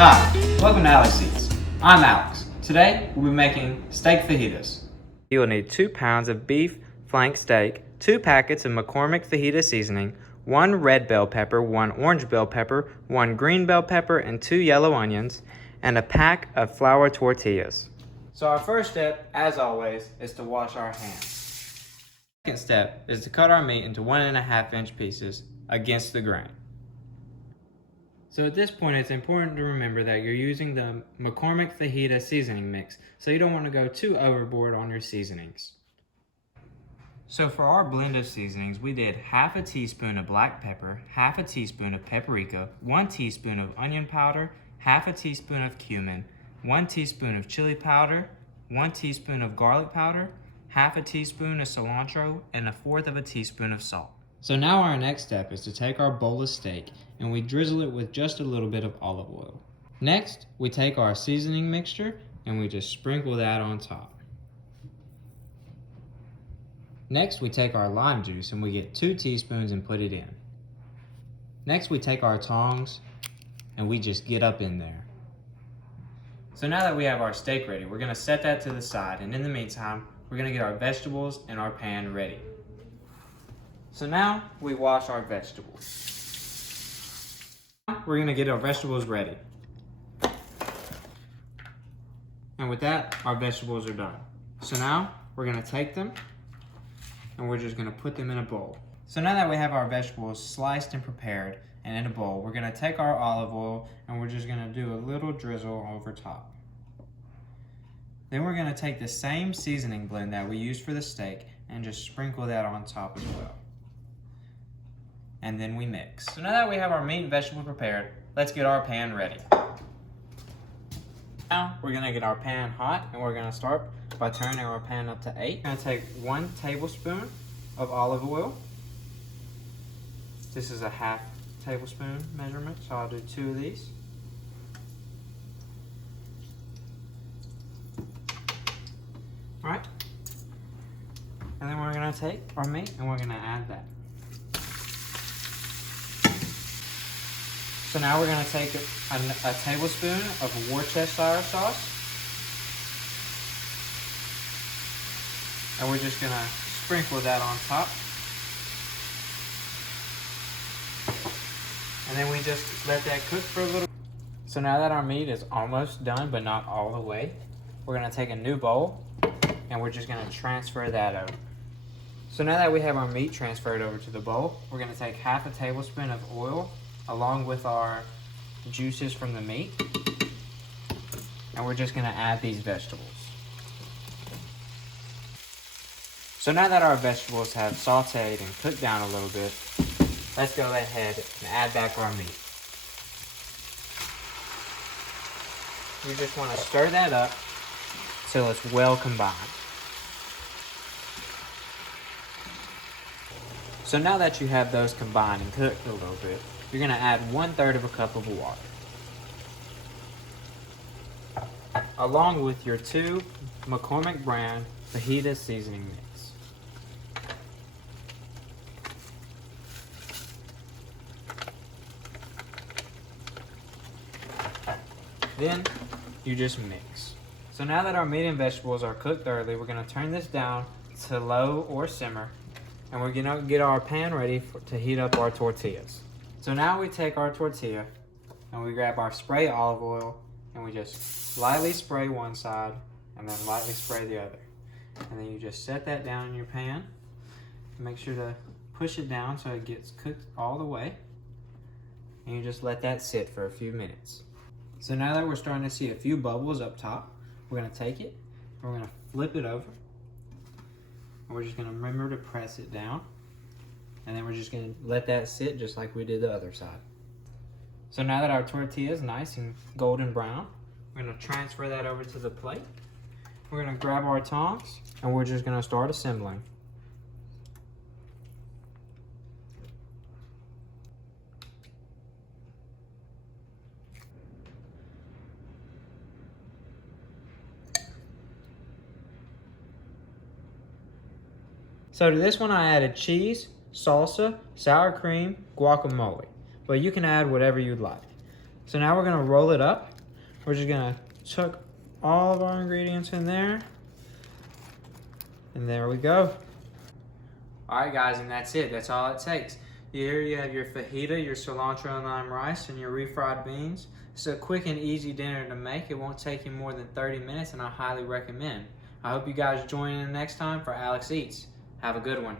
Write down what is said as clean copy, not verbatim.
Hi, welcome to Alex Eats. I'm Alex. Today, we'll be making steak fajitas. You will need 2 pounds of beef flank steak, 2 packets of McCormick fajita seasoning, 1 red bell pepper, 1 orange bell pepper, 1 green bell pepper, and 2 yellow onions, and a pack of flour tortillas. So our first step, as always, is to wash our hands. Second step is to cut our meat into 1.5 inch pieces against the grain. So at this point, it's important to remember that you're using the McCormick fajita seasoning mix, so you don't want to go too overboard on your seasonings. So for our blend of seasonings, we did half a teaspoon of black pepper, half a teaspoon of paprika, 1 teaspoon of onion powder, half a teaspoon of cumin, 1 teaspoon of chili powder, 1 teaspoon of garlic powder, half a teaspoon of cilantro, and 1/4 teaspoon of salt. So now our next step is to take our bowl of steak and we drizzle it with just a little bit of olive oil. Next, we take our seasoning mixture and we just sprinkle that on top. Next, we take our lime juice and we get 2 teaspoons and put it in. Next, we take our tongs and we just get up in there. So now that we have our steak ready, we're gonna set that to the side, and in the meantime, we're gonna get our vegetables and our pan ready. So now we wash our vegetables. We're gonna get our vegetables ready. And with that, our vegetables are done. So now we're gonna take them and we're just gonna put them in a bowl. So now that we have our vegetables sliced and prepared and in a bowl, we're gonna take our olive oil and we're just gonna do a little drizzle over top. Then we're gonna take the same seasoning blend that we used for the steak and just sprinkle that on top as well. And then we mix. So now that we have our meat and vegetable prepared, let's get our pan ready. Now we're gonna get our pan hot and we're gonna start by turning our pan up to 8. I'm gonna take 1 tablespoon of olive oil. This is a 1/2 tablespoon measurement, so I'll do 2 of these. All right. And then we're gonna take our meat and we're gonna add that. So now we're gonna take a tablespoon of Worcestershire sauce. And we're just gonna sprinkle that on top. And then we just let that cook for a little. So now that our meat is almost done, but not all the way, we're gonna take a new bowl and we're just gonna transfer that over. So now that we have our meat transferred over to the bowl, we're gonna take 1/2 tablespoon of oil along with our juices from the meat, and we're just gonna add these vegetables. So now that our vegetables have sauteed and cooked down a little bit, let's go ahead and add back our meat. You just wanna stir that up till it's well combined. So now that you have those combined and cooked a little bit, you're gonna add 1/3 cup of water, along with your 2 McCormick brand fajita seasoning mix. Then you just mix. So now that our meat and vegetables are cooked thoroughly, we're gonna turn this down to low or simmer, and we're gonna get our pan ready to heat up our tortillas. So now we take our tortilla and we grab our spray olive oil and we just lightly spray one side and then lightly spray the other. And then you just set that down in your pan. Make sure to push it down so it gets cooked all the way. And you just let that sit for a few minutes. So now that we're starting to see a few bubbles up top, we're gonna take it, and we're gonna flip it over. And we're just gonna remember to press it down. And then we're just gonna let that sit just like we did the other side. So now that our tortilla is nice and golden brown, we're gonna transfer that over to the plate. We're gonna grab our tongs and we're just gonna start assembling. So to this one I added cheese, salsa, sour cream, guacamole, but you can add whatever you'd like. So now we're gonna roll it up. We're just gonna chuck all of our ingredients in there. And there we go. All right, guys, and that's it. That's all it takes. Here you have your fajita, your cilantro and lime rice, and your refried beans. It's a quick and easy dinner to make. It won't take you more than 30 minutes, and I highly recommend. I hope you guys join in next time for Alex Eats. Have a good one.